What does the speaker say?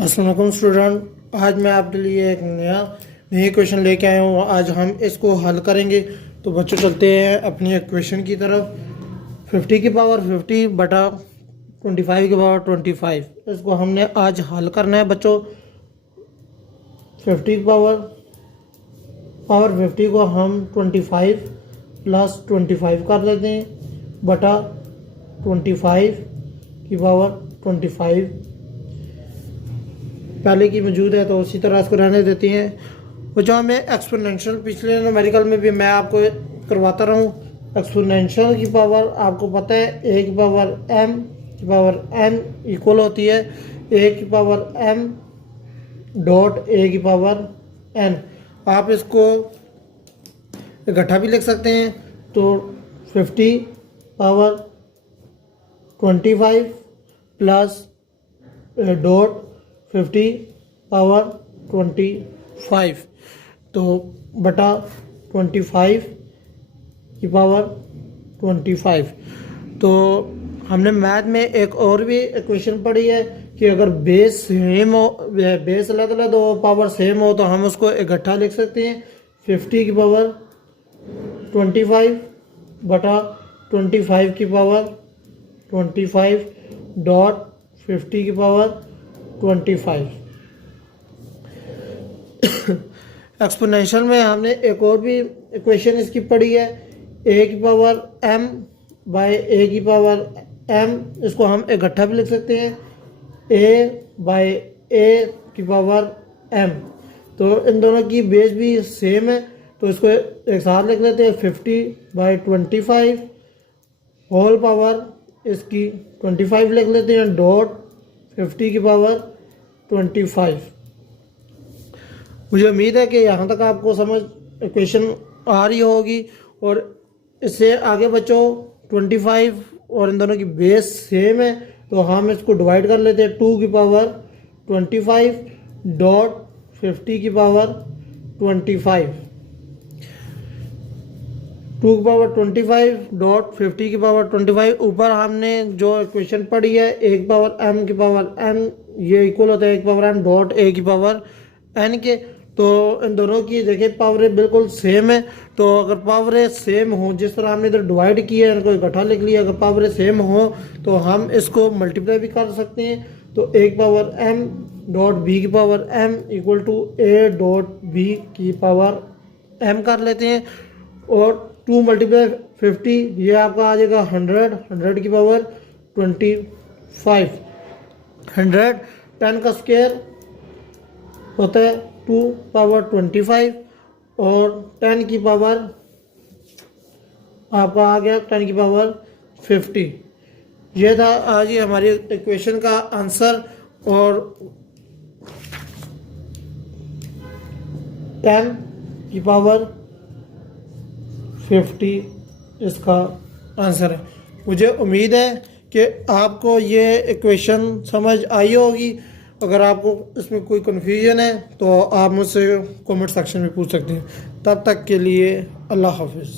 अस्सलाम वालेकुम स्टूडेंट, आज मैं आपके लिए एक नई क्वेश्चन लेके आया हूँ। आज हम इसको हल करेंगे। तो बच्चों चलते हैं अपनी क्वेश्चन की तरफ। 50 की पावर 50 बटा 25 की पावर 25, इसको हमने आज हल करना है बच्चों। 50 की पावर 50 को हम 25 प्लस 25 कर लेते हैं बटा 25 की पावर 25 पहले की मौजूद है, तो उसी तरह इसको रहने देती हैं। वो जो हमें एक्सपोनेंशियल पिछले न्यूमेरिकल में भी मैं आपको करवाता रहा हूँ। एक्सपोनेंशियल की पावर आपको पता है ए की पावर एम की पावर एन इक्वल होती है ए की पावर एम डॉट ए की पावर एन। आप इसको इकट्ठा भी लिख सकते हैं। तो 50 पावर 25 प्लस डॉट 50 पावर 25 तो बटा 25 की पावर 25। तो हमने मैथ में एक और भी इक्वेशन पढ़ी है कि अगर बेस सेम हो, बेस अलग अलग हो, पावर सेम हो, तो हम उसको इकट्ठा लिख सकते हैं। 50 की पावर 25 बटा 25 की पावर 25 डॉट 50 की पावर 25। एक्सपोनेंशियल में हमने एक और भी इक्वेशन इसकी पढ़ी है, ए की पावर एम बाय ए की पावर एम। इसको हम इकट्ठा भी लिख सकते हैं, ए बाय ए की पावर एम। तो इन दोनों की बेस भी सेम है, तो इसको एक साथ लिख लेते हैं। 50 बाय 25 होल पावर इसकी 25 लिख लेते हैं डॉट 50 की पावर 25। मुझे उम्मीद है कि यहाँ तक आपको समझ इक्वेशन आ रही होगी। और इससे आगे बच्चों 25 और इन दोनों की बेस सेम है, तो हम इसको डिवाइड कर लेते हैं। 2 की पावर 25 डॉट 50 की पावर 25। 2 की पावर 25 डॉट 50 की पावर 25। ऊपर हमने जो इक्वेशन पढ़ी है ए की पावर एम की पावर एन, ये इक्वल होता है ए की पावर एम डॉट ए की पावर एन के। तो इन दोनों की देखिए पावरें बिल्कुल सेम है। तो अगर पावरें सेम हो, जिस तरह हमने इधर डिवाइड किया है इनको इकट्ठा लिख लिया, अगर पावरें सेम हो तो हम इसको मल्टीप्लाई भी कर सकते हैं। तो ए की पावर एम डॉट बी की power M equal to A dot B की पावर एम कर लेते हैं। और 2 मल्टीप्लाई 50 ये आपका आ जाएगा 100, 100 की पावर 25। 100 10 का स्क्वायर होता है 2 पावर 25 और 10 की पावर आपका आ गया 10 की पावर 50। ये था आज ये हमारी इक्वेशन का आंसर। और 10 की पावर 50 इसका आंसर है। मुझे उम्मीद है कि आपको ये इक्वेशन समझ आई होगी। अगर आपको इसमें कोई कन्फ्यूजन है तो आप मुझसे कमेंट सेक्शन में पूछ सकते हैं। तब तक के लिए अल्लाह हाफिज़।